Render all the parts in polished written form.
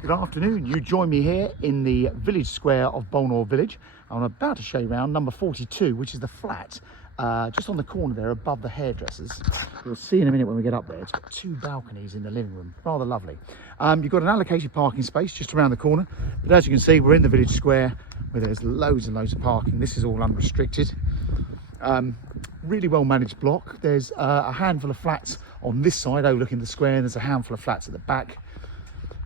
Good afternoon. You join me here in the village square of Bolnor Village. I'm about to show you around number 42, which is the flat just on the corner there above the hairdressers. You'll see in a minute when we get up there. It's got two balconies in the living room, rather lovely. You've got an allocated parking space just around the corner, but as you can see, we're in the village square where there's loads and loads of parking. This is all unrestricted. Really well managed block. There's a handful of flats on this side overlooking the square, and there's a handful of flats at the back.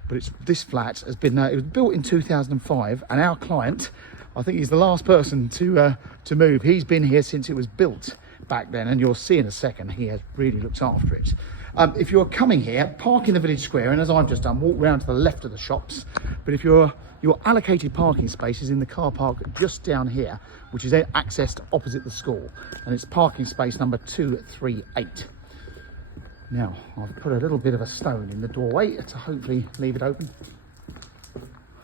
But this flat has been, it was built in 2005, and our client, I think he's the last person to move. He's been here since it was built back then, and you'll see in a second, he has really looked after it. If you're coming here, park in the village square, and as I've just done, walk round to the left of the shops. But if your allocated parking space is in the car park just down here, which is accessed opposite the school, and it's parking space number 238. Now, I've put a little bit of a stone in the doorway to hopefully leave it open.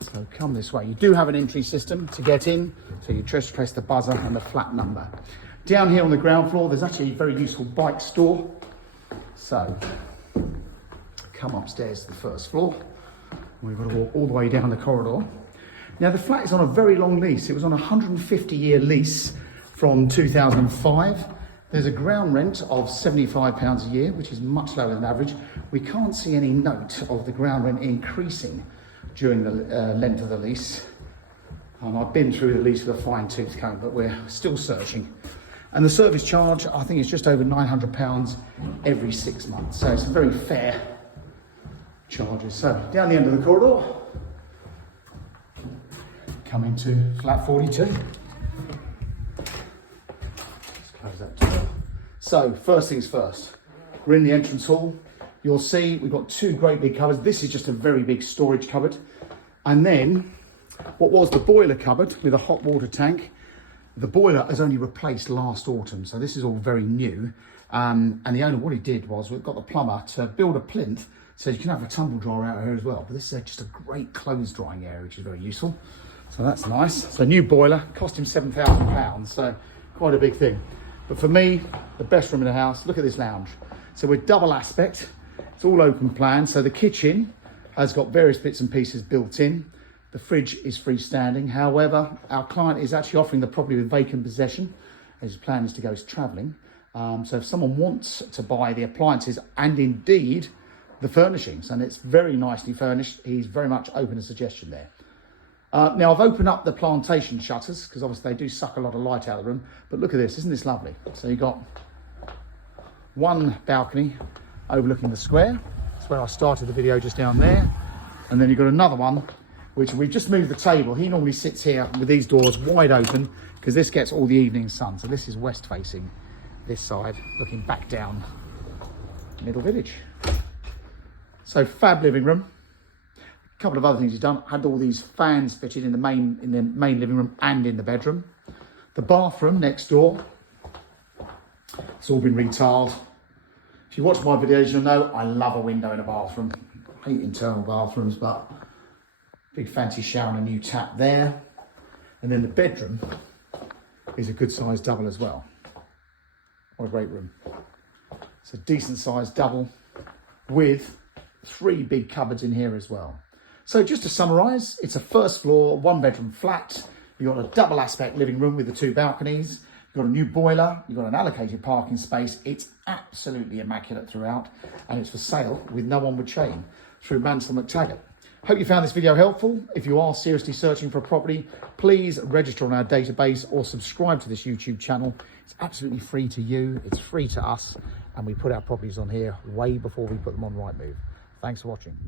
So come this way. You do have an entry system to get in, so you just press the buzzer and the flat number. Down here on the ground floor, there's actually a very useful bike store. So, come upstairs to the first floor. We've got to walk all the way down the corridor. Now, the flat is on a very long lease. It was on a 150-year lease from 2005. There's a ground rent of £75 a year, which is much lower than average. We can't see any note of the ground rent increasing during the length of the lease. I've been through the lease with a fine-tooth comb, but we're still searching. And the service charge, I think, is just over £900 every 6 months. So it's a very fair charges. So down the end of the corridor, coming to flat 42. Close that door. So first things first, we're in the entrance hall. You'll see we've got two great big cupboards. This is just a very big storage cupboard. And then what was the boiler cupboard with a hot water tank, the boiler has only replaced last autumn. So this is all very new. And the owner, what he did was, we've got the plumber to build a plinth so you can have a tumble dryer out here as well. But this is just a great clothes drying area, which is very useful. So that's nice. So new boiler, cost him £7,000. So quite a big thing. But for me, the best room in the house, look at this lounge. So we're double aspect, it's all open plan. So the kitchen has got various bits and pieces built in. The fridge is freestanding. However, our client is actually offering the property with vacant possession. His plan is to go travelling. So if someone wants to buy the appliances and indeed the furnishings, and it's very nicely furnished, he's very much open to suggestion there. Now I've opened up the plantation shutters because obviously they do suck a lot of light out of the room, but look at this, isn't this lovely? So you've got one balcony overlooking the square. That's where I started the video, just down there. And then you've got another one, which we've just moved the table. He normally sits here with these doors wide open because this gets all the evening sun. So this is west facing this side, looking back down Middle Village. So fab living room. A couple of other things he's done. Had all these fans fitted in the main living room and in the bedroom. The bathroom next door, it's all been retiled. If you watch my videos, you'll know I love a window in a bathroom. I hate internal bathrooms, but big fancy shower and a new tap there. And then the bedroom is a good sized double as well. What a great room. It's a decent sized double with 3 big cupboards in here as well. So just to summarise, it's a first floor, 1-bedroom flat. You've got a double aspect living room with the 2 balconies. You've got a new boiler. You've got an allocated parking space. It's absolutely immaculate throughout. And it's for sale with no onward chain through Mansell McTaggart. Hope you found this video helpful. If you are seriously searching for a property, please register on our database or subscribe to this YouTube channel. It's absolutely free to you. It's free to us. And we put our properties on here way before we put them on Rightmove. Thanks for watching.